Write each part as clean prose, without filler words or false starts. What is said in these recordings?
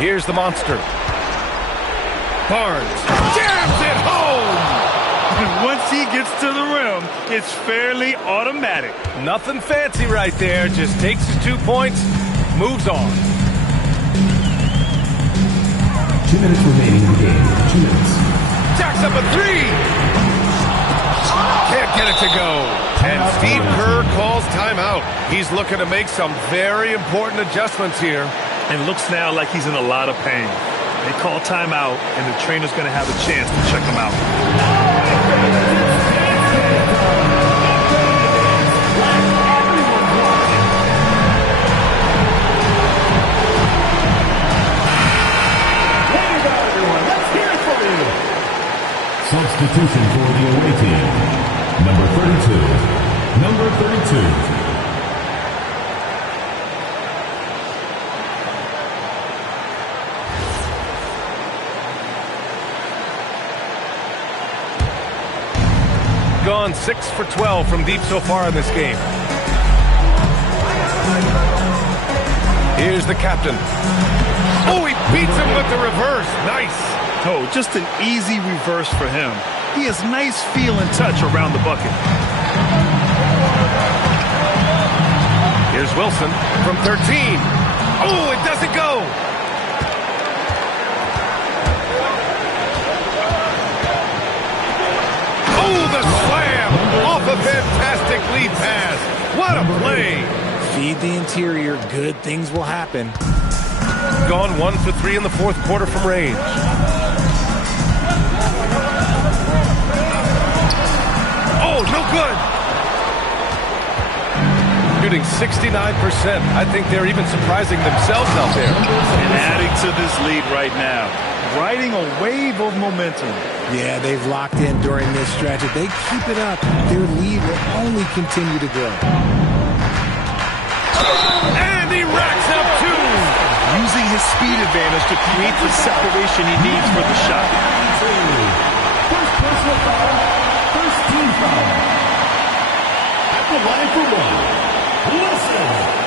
Here's the monster. Barnes jams it home! Once he gets to the rim, it's fairly automatic. Nothing fancy right there. Just takes his 2 points, moves on. 2 minutes remaining in the game. 2 minutes. Jacks up a three. Can't get it to go. And Steve Kerr calls timeout. He's looking to make some very important adjustments here. And looks now like he's in a lot of pain. They call timeout, and the trainer's going to have a chance to check him out. Substitution for the away team. Number 32. Number 32. Gone 6 for 12 from deep so far in this game. Here's the captain. Oh, he beats him with the reverse. Nice. Oh, just an easy reverse for him. He has nice feel and touch around the bucket. Here's Wilson from 13. Oh, it doesn't go. Oh, the slam off a fantastic lead pass. What a play. Feed the interior. Good things will happen. Gone 1 for 3 in the fourth quarter from range. Oh, no good. Shooting 69%. I think they're even surprising themselves out there. And adding to this lead right now. Riding a wave of momentum. Yeah, they've locked in during this stretch. If they keep it up, their lead will only continue to grow. And he racks up 2. Using his speed advantage to create the separation he needs for the shot. First personal foul. First team foul. At the line for 1. Listen.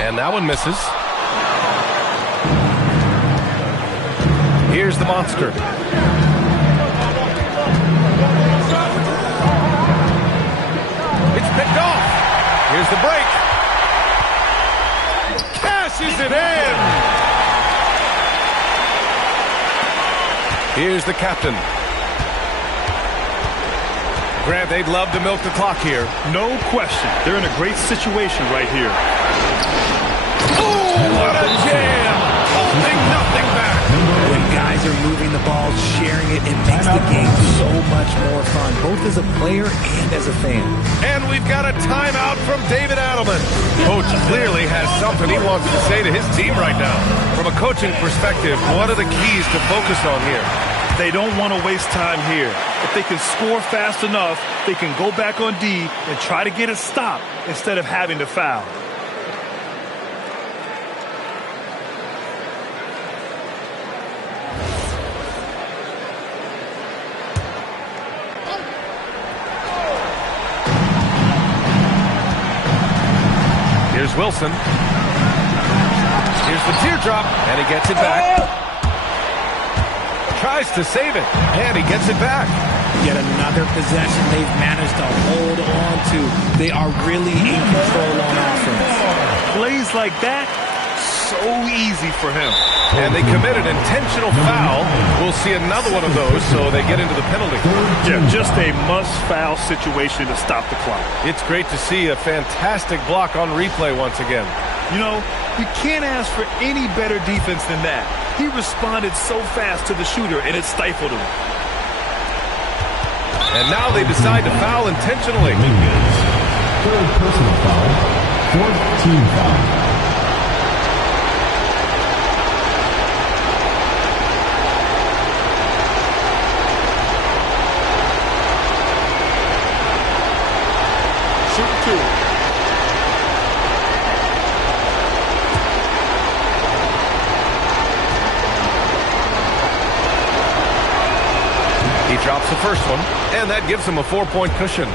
And that one misses. Here's the monster. It's picked off. Here's the break. Cashes it in. Here's the captain. Grant, they'd love to milk the clock here. No question. They're in a great situation right here. Oh, what a jam! Holding nothing back. When guys are moving the ball, sharing it, it makes the game so much more fun, both as a player and as a fan. And we've got a timeout from David Adelman. Coach clearly has something he wants to say to his team right now. From a coaching perspective, what are the keys to focus on here? They don't want to waste time here. If they can score fast enough, they can go back on D and try to get a stop instead of having to foul. Here's Wilson. Here's the teardrop, and he gets it back. Tries to save it, and he gets it back. Yet another possession they've managed to hold on to. They are really in control on offense. Plays like that, so easy for him. And they commit an intentional foul. We'll see another one of those, so they get into the penalty. Yeah, just a must-foul situation to stop the clock. It's great to see a fantastic block on replay once again. You know, you can't ask for any better defense than that. He responded so fast to the shooter, and it stifled him. And now they decide to foul intentionally. Third personal foul. Fourth team foul. Shoot 2. Drops the first one, and that gives him a 4-point cushion.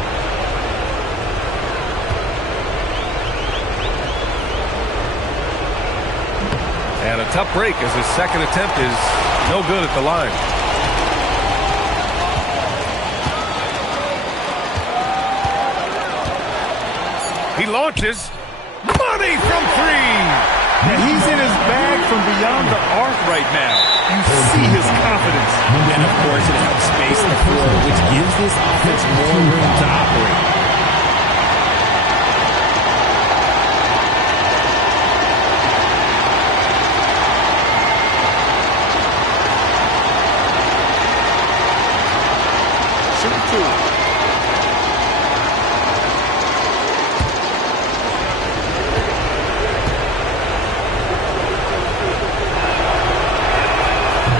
And a tough break as his second attempt is no good at the line. He launches. Money from three. Yeah, he's in his bag from beyond the arc right now. You see his confidence. And, of course, it helps space the floor, which gives this offense more room to operate.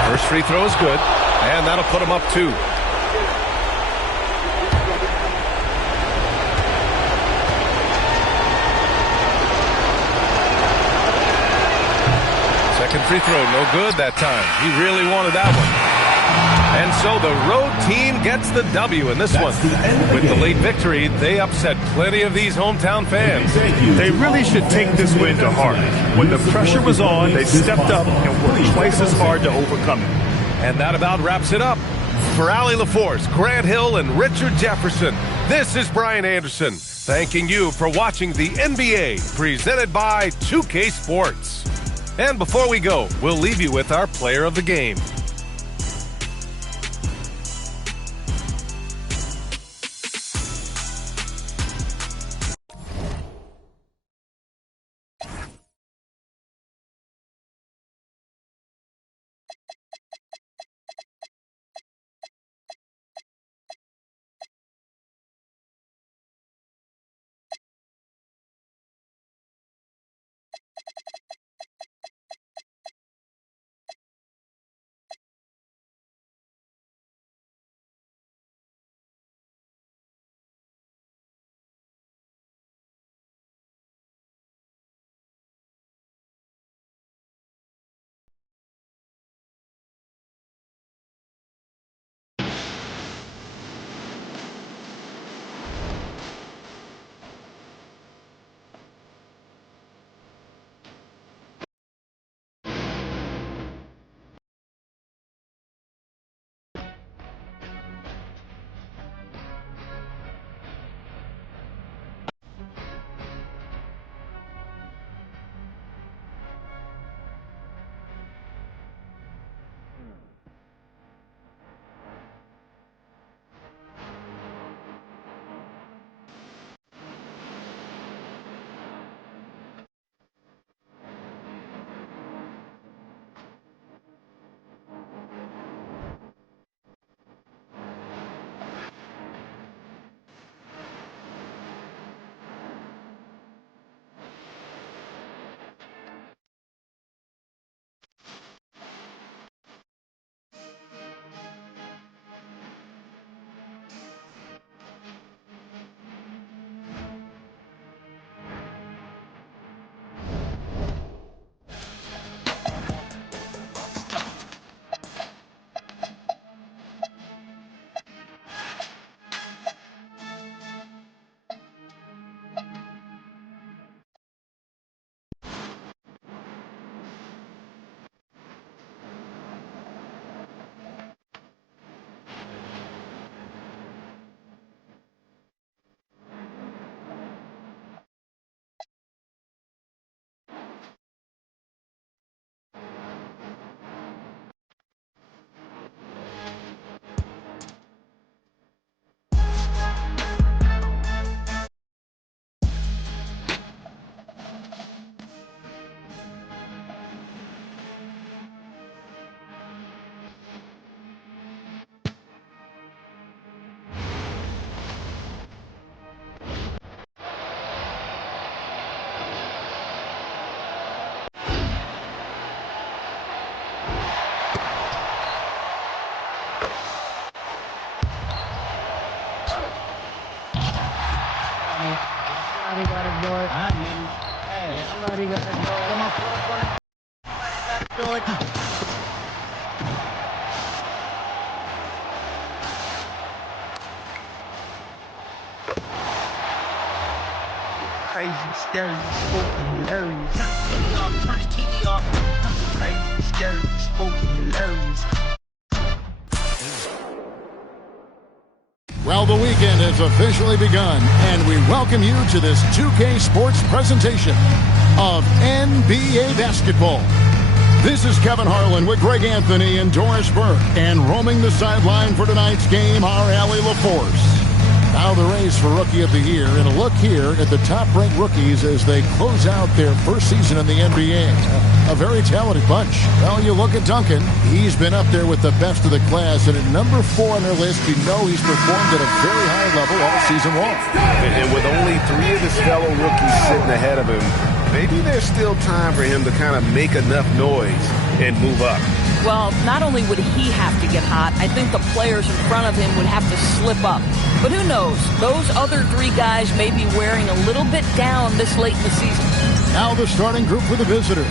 First free throw is good, and that'll put him up 2. Second free throw, no good that time. He really wanted that one. And so the road team gets the W in this one. With the late victory, they upset plenty of these hometown fans. They really should take this win to heart. When the pressure was on, they stepped up and worked twice as hard to overcome it. And that about wraps it up. For Allie LaForce, Grant Hill, and Richard Jefferson, this is Brian Anderson, thanking you for watching the NBA, presented by 2K Sports. And before we go, we'll leave you with our player of the game. Somebody gotta do it. Hey, somebody gotta do it. Come on, do it. crazy, scary, spooky, hilarious. Turn the TV off. Crazy, scary, spooky, hilarious. Well, the weekend has officially begun, and we welcome you to this 2K Sports presentation of NBA basketball. This is Kevin Harlan with Greg Anthony and Doris Burke, and roaming the sideline for tonight's game, our Allie LaForce. Now the race for Rookie of the Year, and a look here at the top-ranked rookies as they close out their first season in the NBA. A very talented bunch. Well, you look at Duncan. He's been up there with the best of the class, and at number 4 on their list, you know he's performed at a very high level all season long. And with only 3 of his fellow rookies sitting ahead of him, maybe there's still time for him to kind of make enough noise and move up. Well, not only would he have to get hot, I think the players in front of him would have to slip up. But who knows? Those other 3 guys may be wearing a little bit down this late in the season. Now the starting group for the visitors.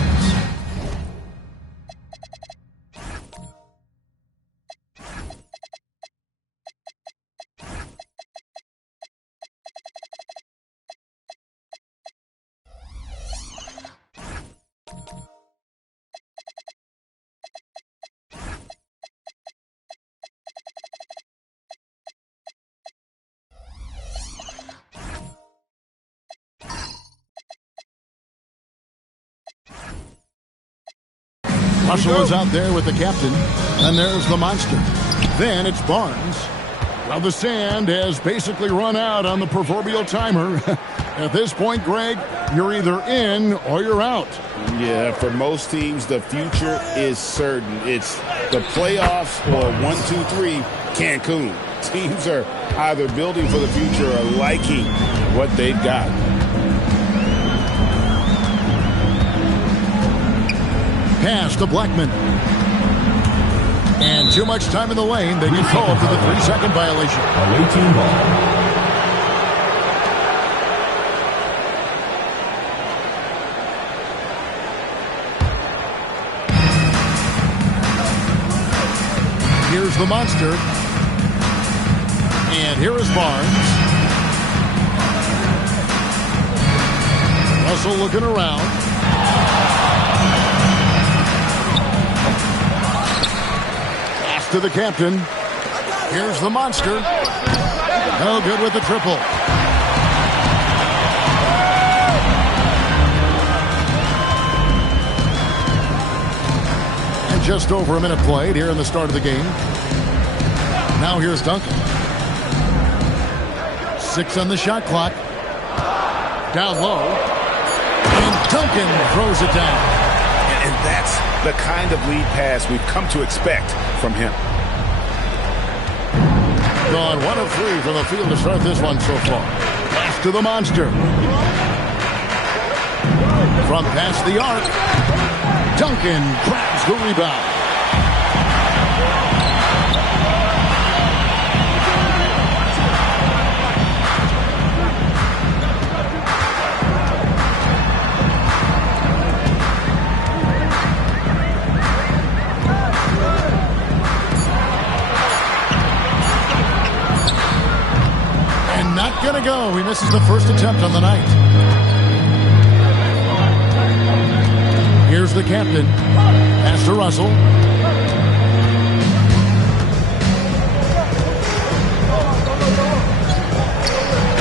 Russell is out there with the captain, and there's the monster. Then it's Barnes. Well, the sand has basically run out on the proverbial timer. At this point, Greg, you're either in or you're out. Yeah, for most teams, the future is certain. It's the playoffs or 1, 2, 3, Cancun. Teams are either building for the future or liking what they've got. Pass to Blackman. And too much time in the lane. They get called for the 3-second violation. Away team ball. Here's the monster. And here is Barnes. Russell looking around. To the captain. Here's the monster. No good with the triple. And just over a minute played here in the start of the game. Now here's Duncan. 6 on the shot clock. Down low. And Duncan throws it down. And that's the kind of lead pass we've come to expect from him. Gone 1 of 3 from the field to start this one so far. Pass to the monster. From past the arc. Duncan grabs the rebound. Gonna go. He misses the first attempt on the night. Here's the captain. Pass to Russell.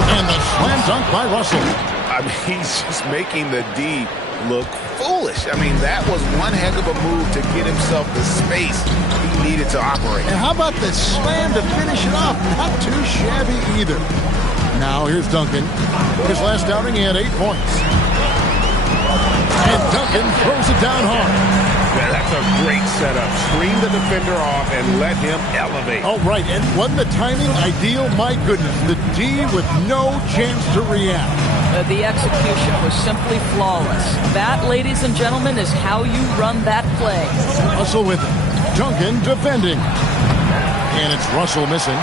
And the slam dunk by Russell. I mean, he's just making the D look foolish. I mean, that was one heck of a move to get himself the space he needed to operate. And how about the slam to finish it off? Not too shabby either. Now here's Duncan. His last outing, he had 8 points. And Duncan throws it down hard. Yeah, that's a great setup. Screen the defender off and let him elevate. Oh, right. And wasn't the timing ideal? My goodness. The D with no chance to react. The execution was simply flawless. That, ladies and gentlemen, is how you run that play. Russell with it. Duncan defending. And it's Russell missing.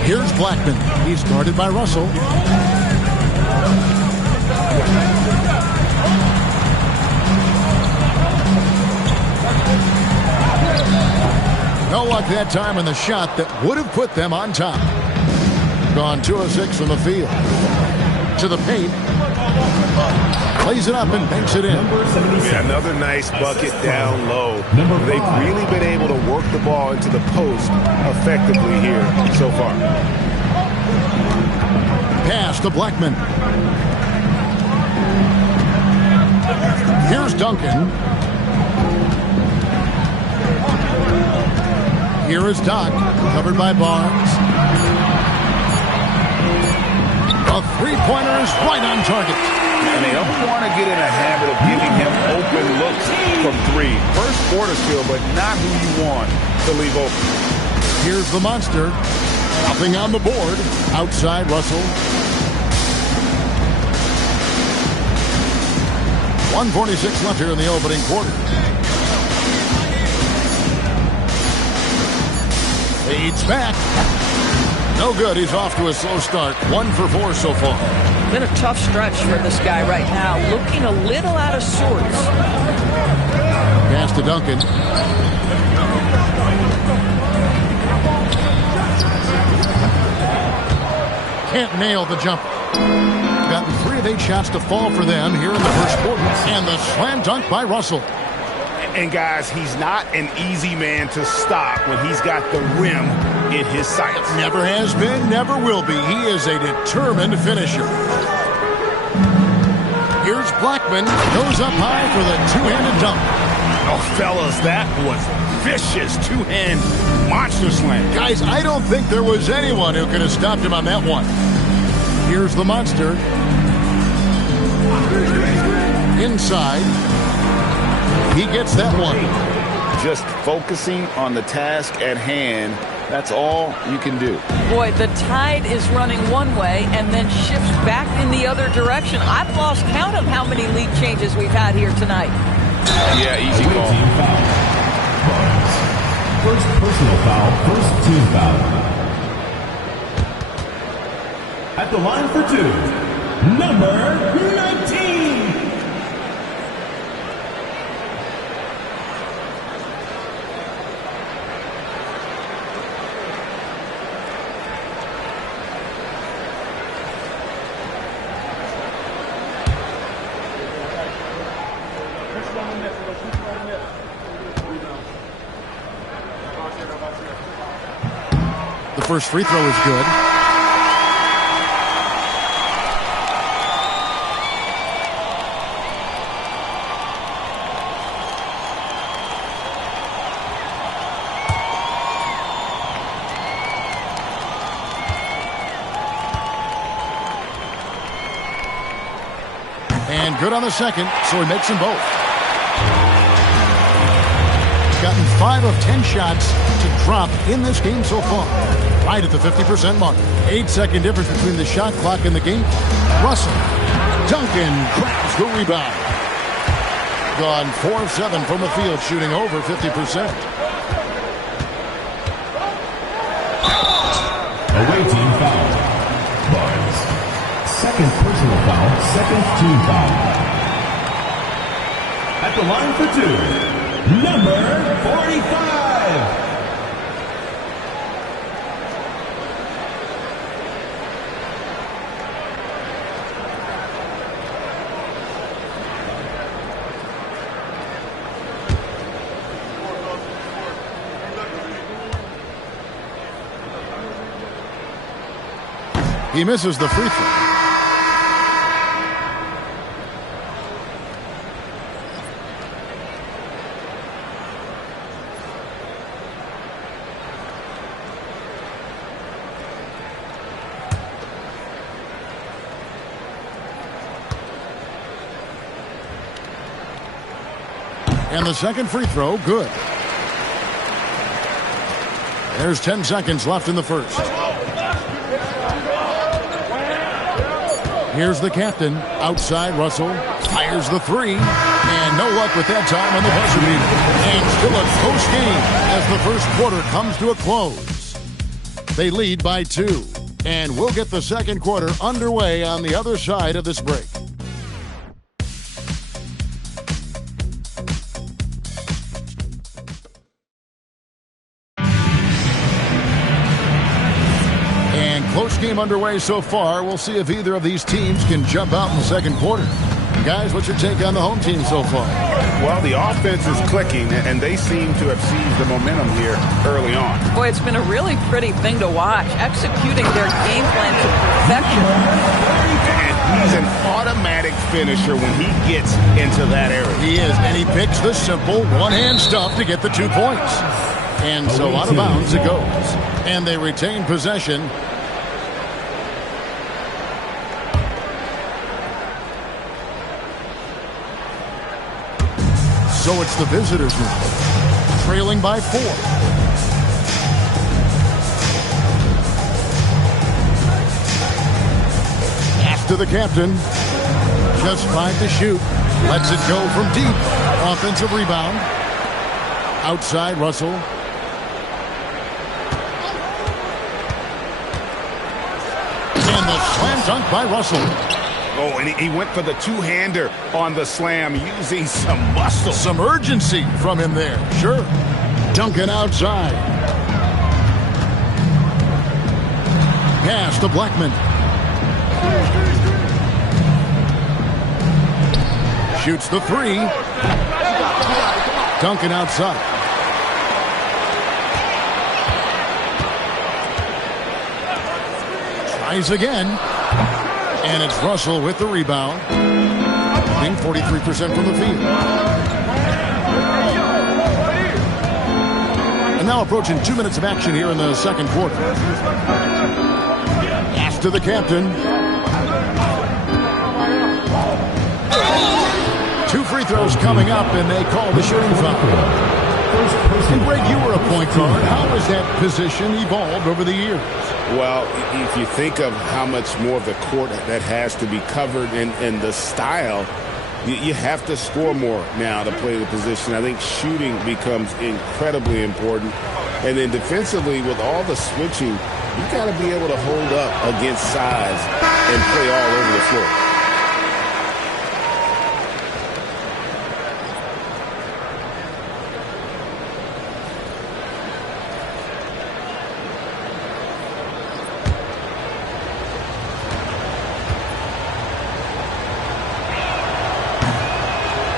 Here's Blackman. He's guarded by Russell. No luck that time on the shot that would have put them on top. Gone 2 of 6 from the field. To the paint. Plays it up and banks it in. Yeah, another nice bucket down low. They've really been able to work the ball into the post effectively here so far. Pass to Blackman. Here's Duncan. Here is Doc, covered by Barnes. A three-pointer is right on target. And they don't want to get in a habit of giving him open looks from three. First quarter skill, but not who you want to leave open. Here's the monster. Nothing on the board. Outside Russell. 1:46 left here in the opening quarter. Fades back. No good. He's off to a slow start. 1 for 4 so far. Been a tough stretch for this guy right now. Looking a little out of sorts. Pass to Duncan. Can't nail the jumper. Gotten 3 of 8 shots to fall for them here in the first quarter. And the slam dunk by Russell. And guys, he's not an easy man to stop when he's got the rim in his sights. Never has been, never will be. He is a determined finisher. Here's Blackman. Goes up high for the two-handed dunk. Oh, fellas, that was vicious two-hand monster slam. Guys, I don't think there was anyone who could have stopped him on that one. Here's the monster. Inside. He gets that one. Just focusing on the task at hand. That's all you can do. Boy, the tide is running one way and then shifts back in the other direction. I've lost count of how many lead changes we've had here tonight. Yeah, easy call. First personal foul, first team foul. At the line for 2, number 19. The first free throw is good. And good on the second, so he makes them both. Gotten 5 of 10 shots to drop in this game so far. Right at the 50% mark. 8-second difference between the shot clock and the game. Russell. Duncan grabs the rebound. Gone 4 of 7 from the field, shooting over 50%. Away team foul. Barnes. Second personal foul, second team foul. At the line for 2, number 45. He misses the free throw. And the second free throw, good. There's 10 seconds left in the first. Here's the captain. Outside, Russell fires the three. And no luck with that time on the buzzer beater. And still a close game as the first quarter comes to a close. They lead by 2. And we'll get the second quarter underway on the other side of this break. game underway so far. We'll see if either of these teams can jump out in the second quarter. Guys, what's your take on the home team so far? Well, the offense is clicking, and they seem to have seized the momentum here early on. Boy, it's been a really pretty thing to watch, executing their game plan to perfection. And he's an automatic finisher when he gets into that area. He is, and he picks the simple one-hand stuff to get the 2 points. And so out of bounds it goes. And they retain possession. So it's the visitors now, trailing by 4. Pass to the captain. Just 5 to shoot. Lets it go from deep. Offensive rebound. Outside, Russell. And the slam dunk by Russell. Oh, and he went for the two-hander on the slam, using some muscle. Some urgency from him there. Sure. Duncan outside. Pass to Blackman. Shoots the 3. Duncan outside. Tries again. And it's Russell with the rebound. Being 43% from the field. And now approaching 2 minutes of action here in the second quarter. Pass to the captain. 2 free throws coming up, and they call the shooting foul. And Greg, you were a point guard. How has that position evolved over the years? Well, if you think of how much more of the court that has to be covered and the style, you have to score more now to play the position. I think shooting becomes incredibly important. And then defensively, with all the switching, you got to be able to hold up against size and play all over the floor.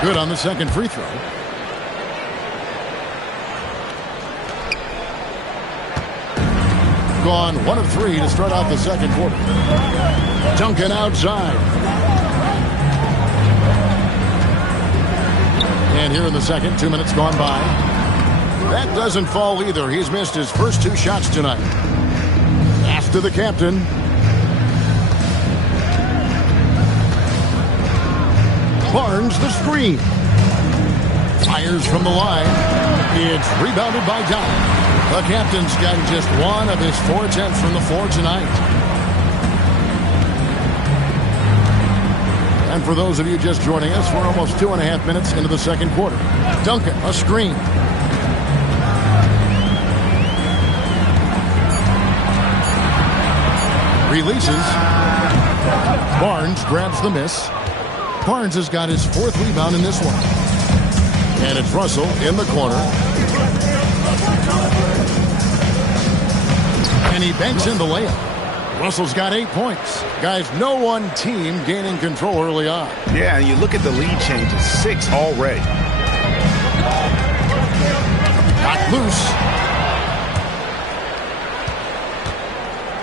Good on the second free throw. Gone 1 of 3 to start out the second quarter. Duncan outside. And here in the second, 2 minutes gone by. That doesn't fall either. He's missed his first 2 shots tonight. Pass to the captain. Barnes the screen. Fires from the line. It's rebounded by Down. The captain's gotten just 1 of his 4 attempts from the floor tonight. And for those of you just joining us, we're almost 2.5 minutes into the second quarter. Duncan, a screen. Releases. Barnes grabs the miss. Barnes has got his 4th rebound in this one. And it's Russell in the corner. And he banks in the layup. Russell's got 8 points. Guys, no one team gaining control early on. Yeah, and you look at the lead changes. 6 already. Got loose.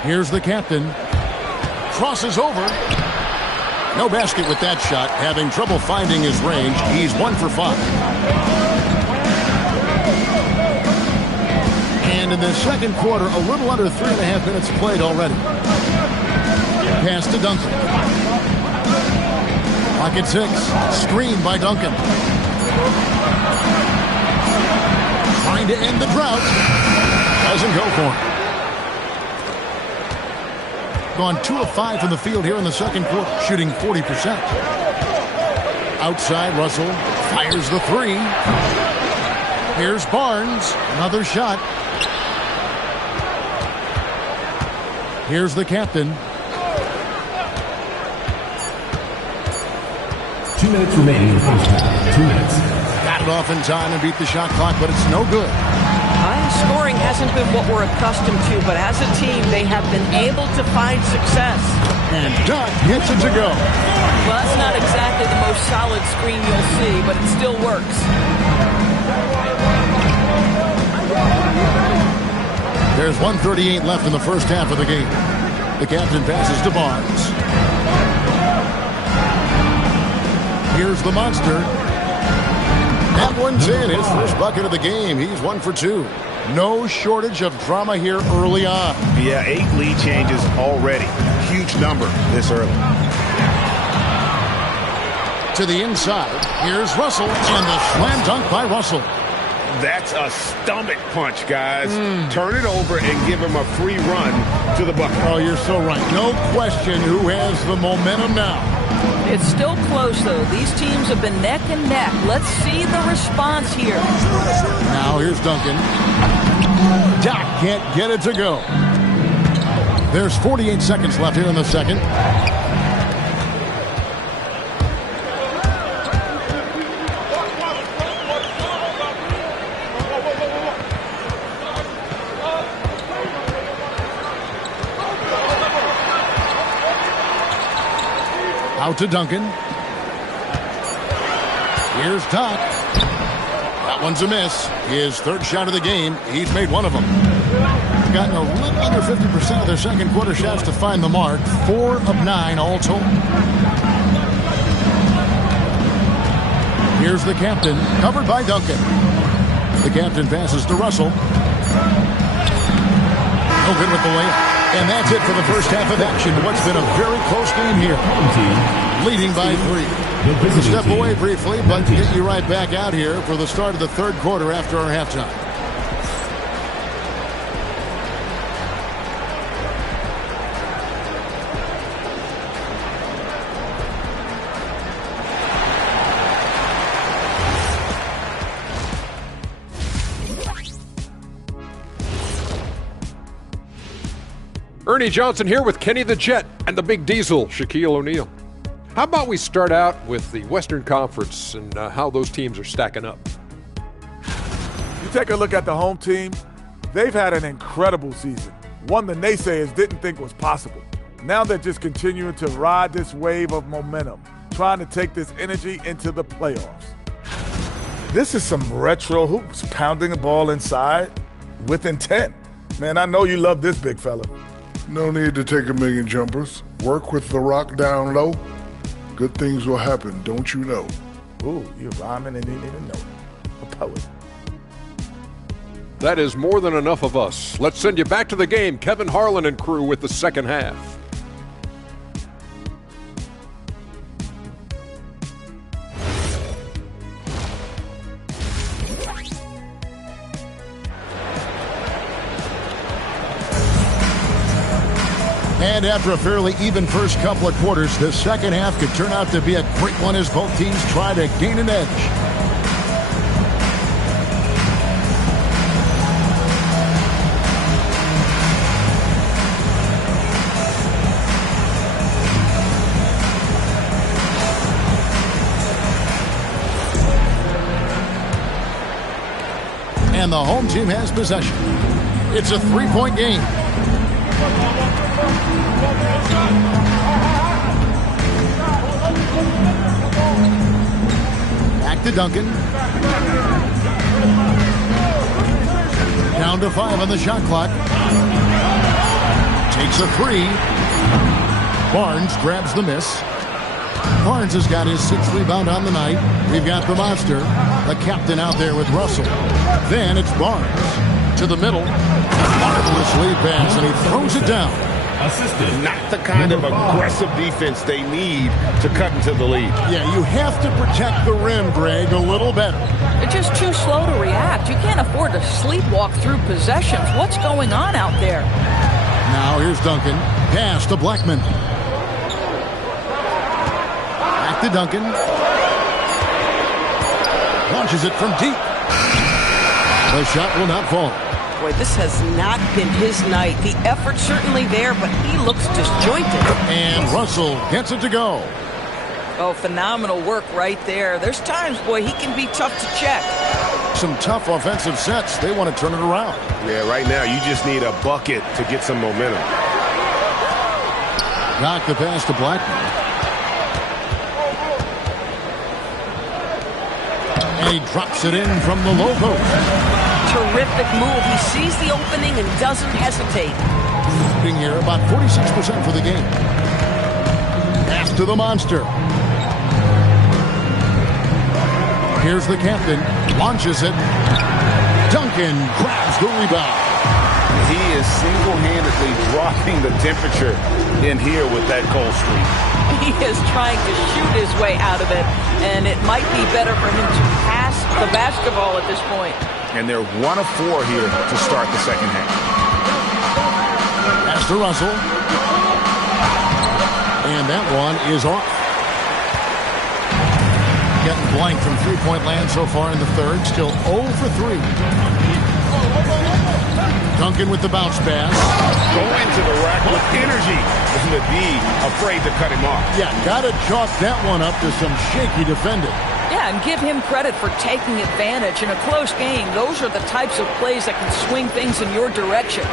Here's the captain. Crosses over. No basket with that shot. Having trouble finding his range. He's 1 for 5. And in the second quarter, a little under 3.5 minutes played already. Pass to Duncan. Pocket 6. Screen by Duncan. Trying to end the drought. Doesn't go for him. Gone 2 of 5 from the field here in the second quarter, shooting 40%. Outside, Russell fires the 3. Here's Barnes, another shot. Here's the captain. 2 minutes remaining in the first half. 2 minutes. Got it off in time and beat the shot clock, but it's no good. High scoring has hasn't been what we're accustomed to, but as a team, they have been able to find success. And Duck gets it to go. Well, that's not exactly the most solid screen you'll see, but it still works. There's 1:38 left in the first half of the game. The captain passes to Barnes. Here's the monster. That one's in. His first bucket of the game. He's 1 for 2. No shortage of drama here early on. Yeah, 8 lead changes already. Huge number this early. To the inside. Here's Russell. And the slam dunk by Russell. That's a stomach punch, guys. Turn it over and give him a free run to the bucket. Oh, you're so right. No question who has the momentum now. It's still close, though. These teams have been neck and neck. Let's see the response here. Now here's Duncan. Doc can't get it to go. There's 48 seconds left here in the second. Out to Duncan. Here's Doc. That one's a miss. His third shot of the game. He's made one of them. He's gotten a little under 50% of their second quarter shots to find the mark. 4 of 9 all told. Here's the captain. Covered by Duncan. The captain passes to Russell. No good with the layup. And that's it for the first half of action. What's been a very close game here. Leading by 3. We'll step away briefly, but get you right back out here for the start of the third quarter after our halftime. Ernie Johnson here with Kenny the Jet and the Big Diesel, Shaquille O'Neal. How about we start out with the Western Conference and how those teams are stacking up? You take a look at the home team, they've had an incredible season. One the naysayers didn't think was possible. Now they're just continuing to ride this wave of momentum, trying to take this energy into the playoffs. This is some retro hoops, pounding the ball inside with intent. Man, I know you love this big fella. No need to take a million jumpers. Work with the rock down low. Good things will happen, don't you know? Ooh, you're rhyming and didn't even know it. A poet. That is more than enough of us. Let's send you back to the game. Kevin Harlan and crew with the second half. And after a fairly even first couple of quarters, the second half could turn out to be a great one as both teams try to gain an edge. And the home team has possession. It's a 3-point game. Back to Duncan. Down to 5 on the shot clock. Takes a 3. Barnes grabs the miss. Barnes has got his 6th rebound on the night. We've got the monster, the captain out there with Russell. Then it's Barnes to the middle. Marvelous lead pass, and he throws it down. Assisted. Not the kind of aggressive defense they need to cut into the lead. Yeah, you have to protect the rim, Greg, a little better. They're just too slow to react. You can't afford to sleepwalk through possessions. What's going on out there? Now here's Duncan. Pass to Blackman. Back to Duncan. Launches it from deep. The shot will not fall. Boy, this has not been his night. The effort's certainly there, but he looks disjointed. And Russell gets it to go. Oh, phenomenal work right there. There's times, boy, he can be tough to check. some tough offensive sets. They want to turn it around. Yeah, right now you just need a bucket to get some momentum. Knock the pass to Blackman. And he drops it in from the low post. Terrific move. He sees the opening and doesn't hesitate. Being here about 46% for the game. Pass to the monster. Here's the captain. Launches it. Duncan grabs the rebound. He is single-handedly dropping the temperature in here with that cold streak. He is trying to shoot his way out of it, and it might be better for him to pass the basketball at this point. And they're 1 of 4 here to start the second half. Pass to Russell. And that one is off. Getting blank from three-point land so far in the third. Still 0 for 3. Duncan with the bounce pass. Going to the rack with energy. And the D afraid to cut him off. Yeah, got to chalk that one up to some shaky defending. Yeah, and give him credit for taking advantage. In a close game, those are the types of plays that can swing things in your direction.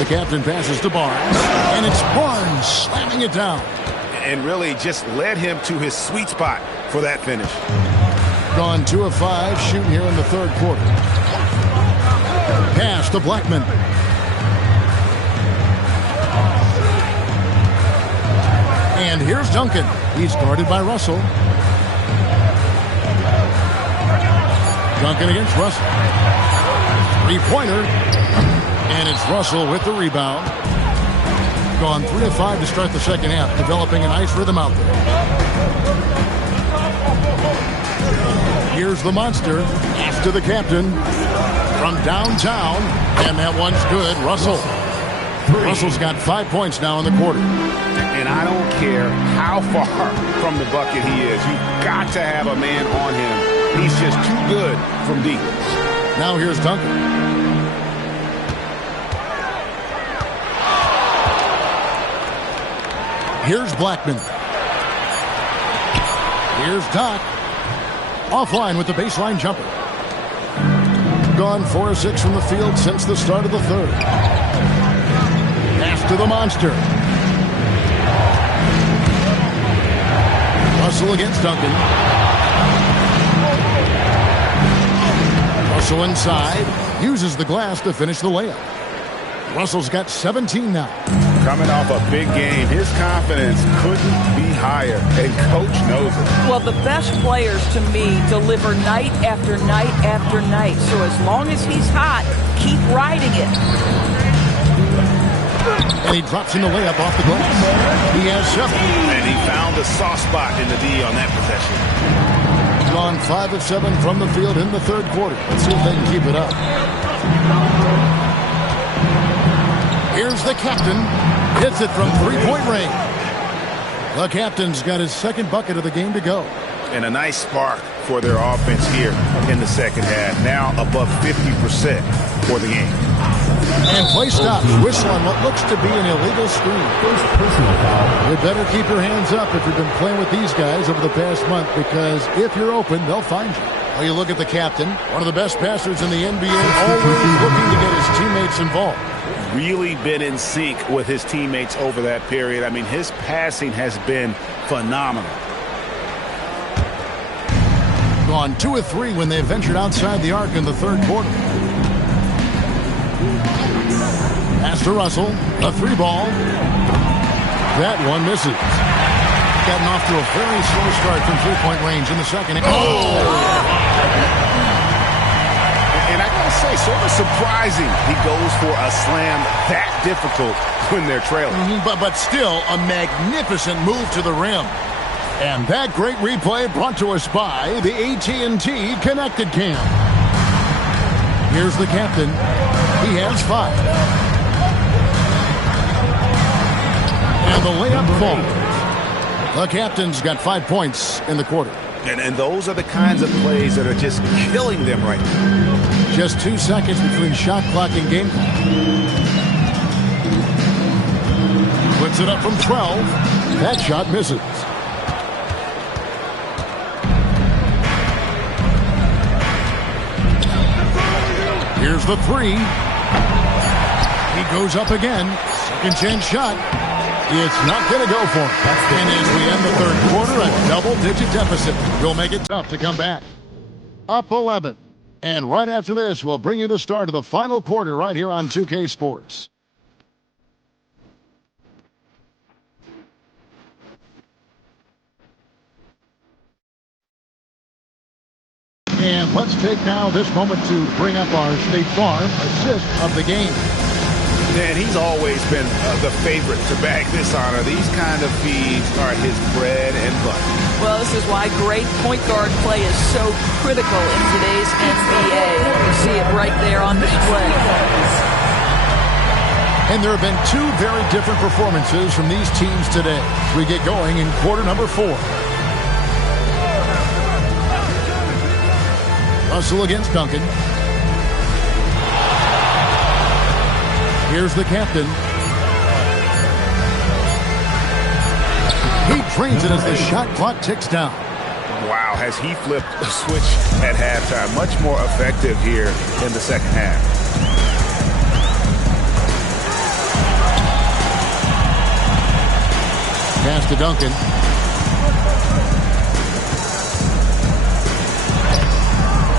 The captain passes to Barnes, and it's Barnes slamming it down. And really just led him to his sweet spot for that finish. Gone 2 of 5, shooting here in the third quarter. Pass to Blackman. And here's Duncan. He's guarded by Russell. Duncan against Russell. Three-pointer. And it's Russell with the rebound. Gone 3 of 5 to start the second half, developing a nice rhythm out there. Here's the monster. Pass to the captain from downtown, and that one's good. Russell's got 5 points now in the quarter. And I don't care how far from the bucket he is. You've got to have a man on him. He's just too good from deep. Now here's Duncan. Here's Blackman. Here's Doc. Offline with the baseline jumper. Gone 4 of 6 from the field since the start of the third. Pass to the monster. Russell against Duncan. Russell inside. Uses the glass to finish the layup. Russell's got 17 now. Coming off a big game, his confidence couldn't be higher, and Coach knows it. Well, the best players, to me, deliver night after night after night. So as long as he's hot, keep riding it. And he drops in the layup off the glass. He has 7. And he found the soft spot in the D on that possession. Gone 5 of 7 from the field in the third quarter. Let's see if they can keep it up. Here's the captain. Hits it from three-point range. The captain's got his second bucket of the game to go. And a nice spark for their offense here in the second half. Now above 50% for the game. And play stops. Whistle on what looks to be an illegal screen. First personal foul. You better keep your hands up if you've been playing with these guys over the past month, because if you're open, they'll find you. Well, you look at the captain, one of the best passers in the NBA, always looking to get his teammates involved. Really been in sync with his teammates over that period. I mean, his passing has been phenomenal. Gone 2 of 3 when they ventured outside the arc in the third quarter. Pass to Russell, a 3-ball. That one misses. Gotten off to a very slow start from three-point range in the second. And I gotta say, sort of surprising he goes for a slam that difficult when they're trailing. But still a magnificent move to the rim. And that great replay brought to us by the AT&T Connected Cam. Here's the captain. He has 5. And the layup falls. The captain's got 5 points in the quarter. And those are the kinds of plays that are just killing them right now. Just 2 seconds between shot clock and game clock. Puts it up from 12. That shot misses. Here's the three. He goes up again. Second chance shot. It's not going to go for him. And as we end the third quarter, a double-digit deficit will make it tough to come back. Up 11. And right after this, we'll bring you the start of the final quarter right here on 2K Sports. And let's take now this moment to bring up our State Farm assist of the game. Man, he's always been the favorite to bag this honor. These kind of feeds are his bread and butter. Well, this is why great point guard play is so critical in today's NBA. You see it right there on display. And there have been two very different performances from these teams today. We get going in quarter number 4. Russell against Duncan. Here's the captain. He drains it as the shot clock ticks down. Wow, has he flipped a switch at halftime. Much more effective here in the second half. Pass to Duncan.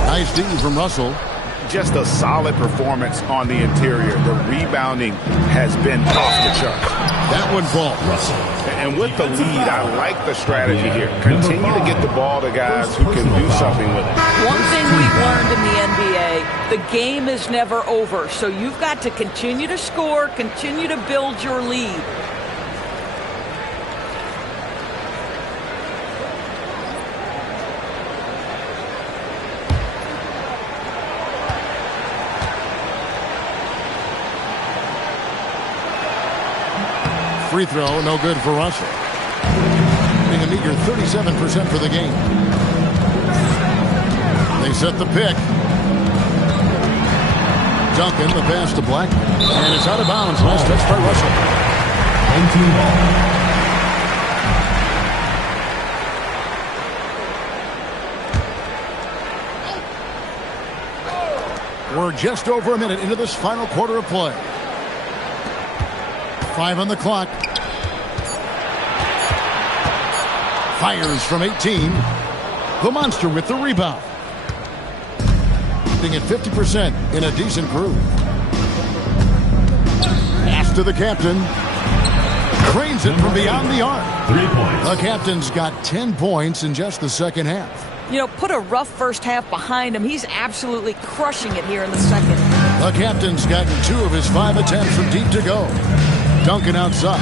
Nice D from Russell. Just a solid performance on the interior. The rebounding has been off the charts. That one ball. Russell. And with the lead, I like the strategy here. Continue to get the ball to guys who can do something with it. One thing we've learned in the NBA, the game is never over. So you've got to continue to score, continue to build your lead. Free throw, no good for Russell. Getting a meager 37% for the game. They set the pick. Duncan, the pass to Black. And it's out of bounds. Last touch by Russell. 19 ball. We're just over a minute into this final quarter of play. 5 on the clock. Fires from 18. The monster with the rebound. Being at 50% in a decent groove. Pass to the captain. Cranes it from beyond the arc. 3 points. The captain's got 10 points in just the second half. You know, put a rough first half behind him. He's absolutely crushing it here in the second. The captain's gotten 2 of his 5 attempts from deep to go. Duncan outside.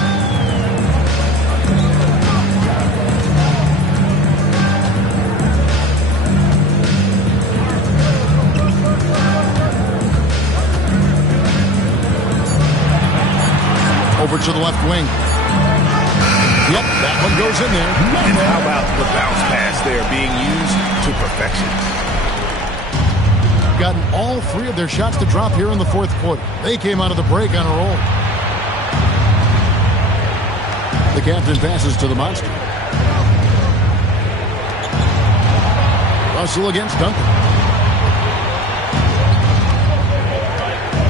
Over to the left wing. Yep, that one goes in there. And how about the bounce pass there being used to perfection? Gotten all 3 of their shots to drop here in the fourth quarter. They came out of the break on a roll. The captain passes to the monster. Russell against Duncan.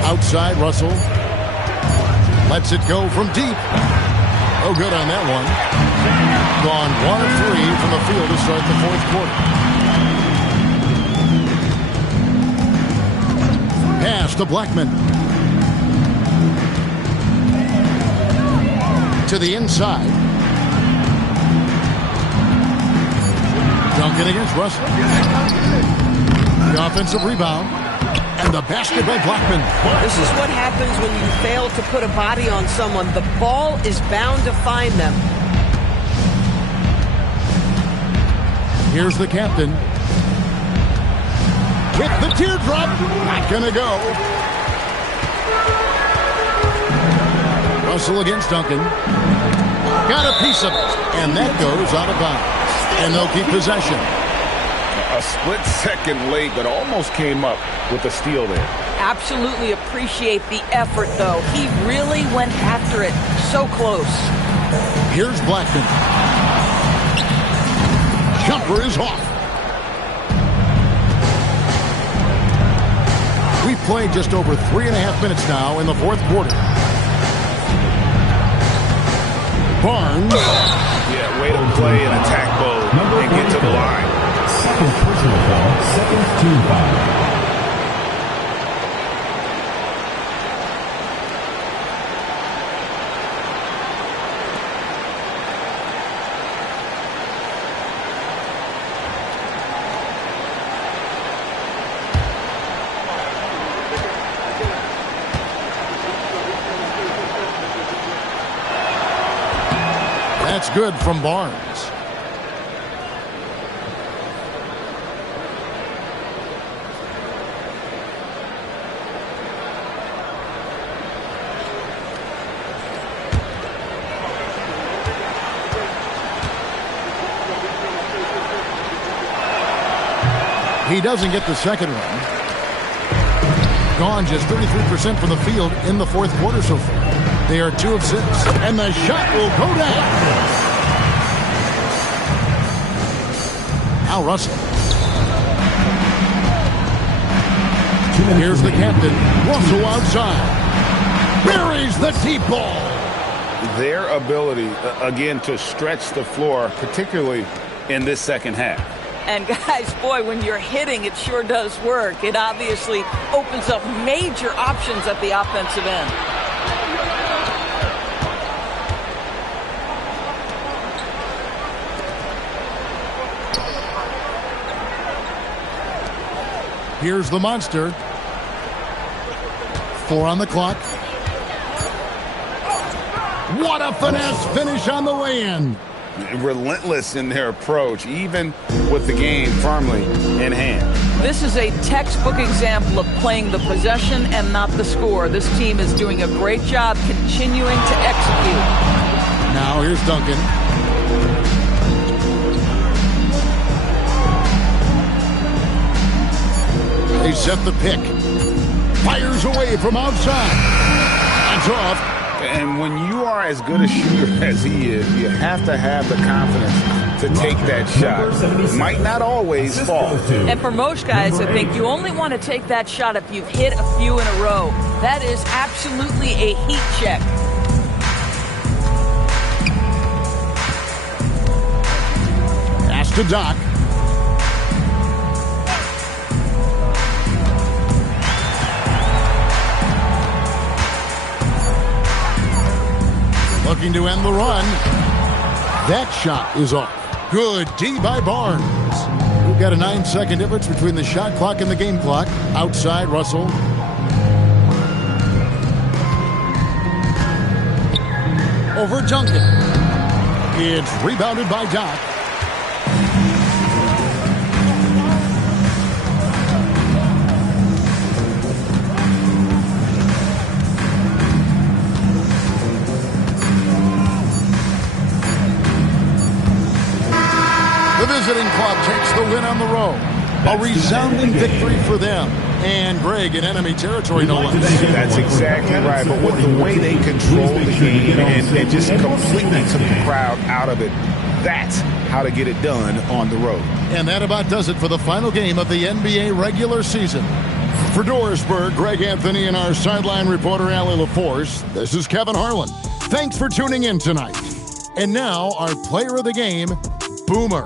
Outside Russell. Lets it go from deep. Oh, good on that one. Gone 1 of 3 from the field to start the fourth quarter. Pass to Blackman. To the inside. Duncan against Russell. The offensive rebound. And the basket by Blackman. This is what happens when you fail to put a body on someone. The ball is bound to find them. Here's the captain. With the teardrop. Not gonna go. Russell against Duncan. Got a piece of it. And that goes out of bounds. And they'll keep possession. A split second late, but almost came up with a steal there. Absolutely appreciate the effort, though. He really went after it. So close. Here's Blackman. Jumper is off. We We've played just over 3.5 minutes now in the fourth quarter. Barnes. Yeah, way to play in attack mode and get to the line. Second personal foul, second team foul. That's good from Barnes. He doesn't get the second one. Gone just 33% from the field in the fourth quarter so far. They are 2 of 6, and the shot will go down. Now Russell. Here's the captain. Russell outside. Buries the deep ball. Their ability, again, to stretch the floor, particularly in this second half. And guys, boy, when you're hitting, it sure does work. It obviously opens up major options at the offensive end. Here's the monster. 4 on the clock. What a finesse finish on the lay-in. Relentless in their approach, even with the game firmly in hand. This is a textbook example of playing the possession and not the score. This team is doing a great job continuing to execute. Now here's Duncan. They set the pick. Fires away from outside. That's off. And when you are as good a shooter as he is, you have to have the confidence to take that shot. It might not always fall. And for most guys, I think you only want to take that shot if you've hit a few in a row. That is absolutely a heat check. Pass to Doc. Looking to end the run. That shot is off. Good D by Barnes. We've got a 9-second difference between the shot clock and the game clock. Outside, Russell. Over Duncan. It's rebounded by Doc. Visiting club takes the win on the road. A resounding victory for them. And Greg in enemy territory, no less. That's exactly right. But with the way they controlled the game and just completely took the crowd out of it, that's how to get it done on the road. And that about does it for the final game of the NBA regular season. For Dorisburg, Greg Anthony and our sideline reporter, Allie LaForce, this is Kevin Harlan. Thanks for tuning in tonight. And now, our player of the game, Boomer.